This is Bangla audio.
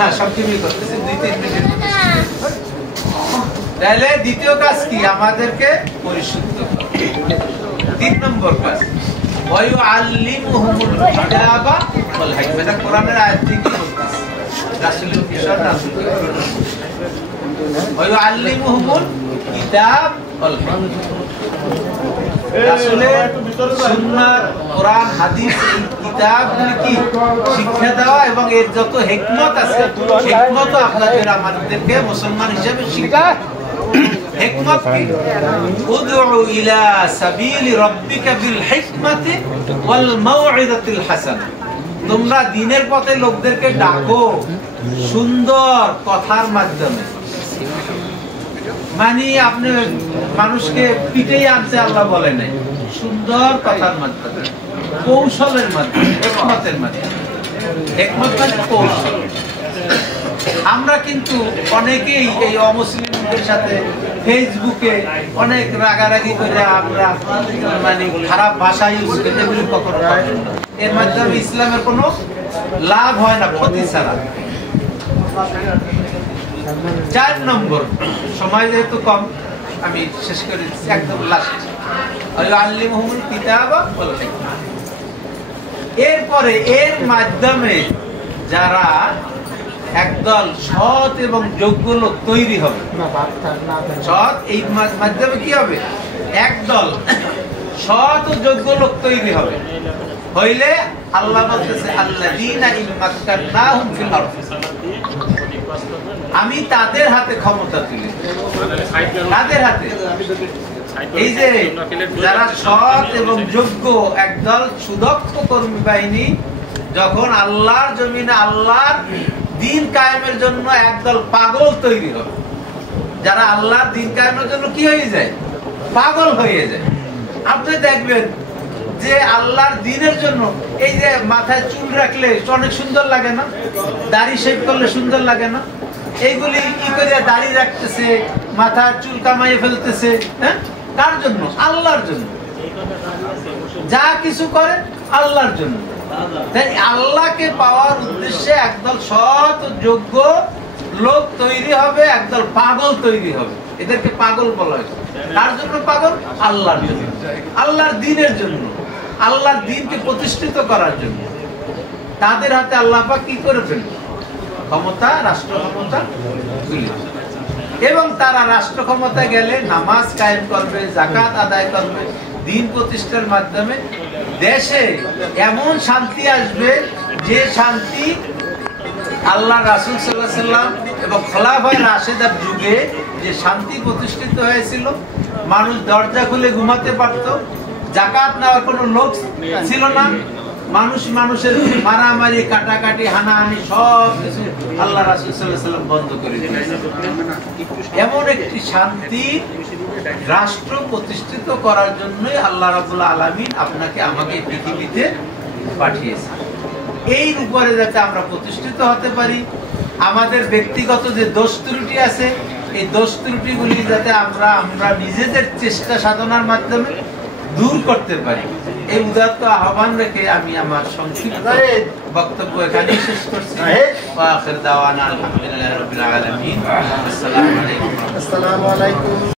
হ্যাঁ সবকিছুই করতেছি 2-3 মিনিট। তাহলে দ্বিতীয় কাজ কি? আমাদেরকে পরিশুদ্ধ করা। 3 নম্বর কাজ ওয়ায়ুআল্লিমুহুমুল কিতাবা ওয়াল হিকমা। এটা কোরআনের আয়াত থেকে বলতেছে, রাসূলের কিশোর রাসূল ওয়ায়ুআল্লিমুহুমুল কিতাব ওয়াল হিকমা। রাসূলের সুন্নাহ, কোরআন, হাদিস, এই কিতাবগুলি কি শিক্ষা দেওয়া এবং এর যত হিকমত আছে হিকমত আপনাদের আমাদেরকে মুসলমান হিসেবে শিক্ষা। হিকমত কি? উদউ ইলা সাবিলি রাব্বিকা বিল হিকমাতি ওয়াল মাউইযাতিল হাসানা। তোমরা দ্বীনের পথে লোকদেরকে ডাকো সুন্দর কথার মাধ্যমে। মানে আপনি মানুষকে পিটেই আনতে আল্লাহ বলে নাই, সুন্দর কথার মাধ্যমে, কৌশলের মাধ্যমে, হিকমতের মাধ্যমে। হিকমত মানে কৌশল। আমরা কিন্তু অনেকেই এই অমুসলিমদের সাথে ফেসবুকে অনেক রাগারাগি করে আমরা মানে খারাপ ভাষা ইউজ করি, এগুলি কখনো করবেন না। এর মাধ্যমে ইসলামের কোনো লাভ হয় না, ক্ষতি ছাড়া। 4 নম্বর, সময় যেহেতু কম আমি শেষ করে দিচ্ছি একদম লাস্ট, ওয়ায়ুআল্লিমুহুমুল কিতাবা ওয়াল হিকমা। এরপরে এর মাধ্যমে যারা একদল সৎ এবং যোগ্য লোক তৈরি হবে, সৎ এই মাধ্যমে কি হবে? একদল সৎ ও যোগ্য লোক তৈরি হবে। হইলে আল্লাহ বলতেছে আল্লাযীনা ইম্মাক্কানাহুম ফিল আরদ, আমি তাদের হাতে ক্ষমতা তুলে, তাদের হাতে। এই যে যারা সৎ এবং যোগ্য একদল সুদক্ষ কর্মী বাহিনী যখন আল্লাহর জমিনে আল্লাহর দ্বীন কায়েমের জন্য একদল পাগল তৈরি হবে, যারা আল্লাহর দ্বীন কায়েমের জন্য কি হয়ে যায়? পাগল হয়ে যায়। আপনি দেখবেন যে আল্লাহর দ্বীনের জন্য এই যে মাথায় চুল রাখলে অনেক সুন্দর লাগে না? দাড়ি শেভ করলে সুন্দর লাগে না? এইগুলি কি করে দাড়ি রাখতেছে, মাথার চুল কামাইয়ে ফেলতেছে, হ্যাঁ? কার জন্য? আল্লাহর জন্য। যা কিছু করে আল্লাহর জন্য। তাই আল্লাহকে পাওয়ার উদ্দেশ্যে একদল সৎ ও যোগ্য লোক তৈরি হবে, একদল পাগল তৈরি হবে। এদেরকে পাগল বলা হয়। কার জন্য পাগল? আল্লাহর জন্য, আল্লাহর দ্বীনের জন্য, আল্লাহর দ্বীনকে প্রতিষ্ঠিত করার জন্য। তাদের হাতে আল্লাহ পাক কি করে ফেলবে? ক্ষমতা, রাষ্ট্র ক্ষমতা তুলে। এবং তারা রাষ্ট্র ক্ষমতা গেলে নামাজ কায়েম করবে, যাকাত আদায় করবে, দ্বীন প্রতিষ্ঠার মাধ্যমে দেশে এমন শান্তি আসবে যে শান্তি আল্লাহ রাসূল সাল্লাল্লাহু আলাইহি ওয়াসাল্লাম এবং খোলাফায়ে রাশিদার যুগে যে শান্তি প্রতিষ্ঠিত হয়েছিল, মানুষ দরজা খুলে ঘুমাতে পারত, যাকাত নেওয়ার কোনো লোক ছিল না, মানুষ মানুষের মারামারি, কাটাকাটি, হানাহানি সব কিছু আল্লাহ রাসূল সাল্লাল্লাহু আলাইহি ওয়াসাল্লাম বন্ধ করে দিয়েছেন। এমন একটি শান্তি রাষ্ট্র প্রতিষ্ঠিত করার জন্যই আল্লাহ রাব্বুল আলামিন আপনাকে আমাকে পৃথিবীতে পাঠিয়েছেন। এই উপরে যাতে আমরা প্রতিষ্ঠিত হতে পারি, আমাদের ব্যক্তিগত যে দোষ ত্রুটি আছে এই দোষ ত্রুটিগুলি যাতে আমরা নিজেদের চেষ্টা সাধনার মাধ্যমে দূর করতে পারি, এই উদাত্ত আহ্বান রেখে আমি আমার সংক্ষিপ্ত বক্তব্য এখানেই শেষ করছি। ওয়া আখির দাওয়ানা আলহামদুলিল্লাহি রাব্বিল আলামিন। আসসালামু আলাইকুম।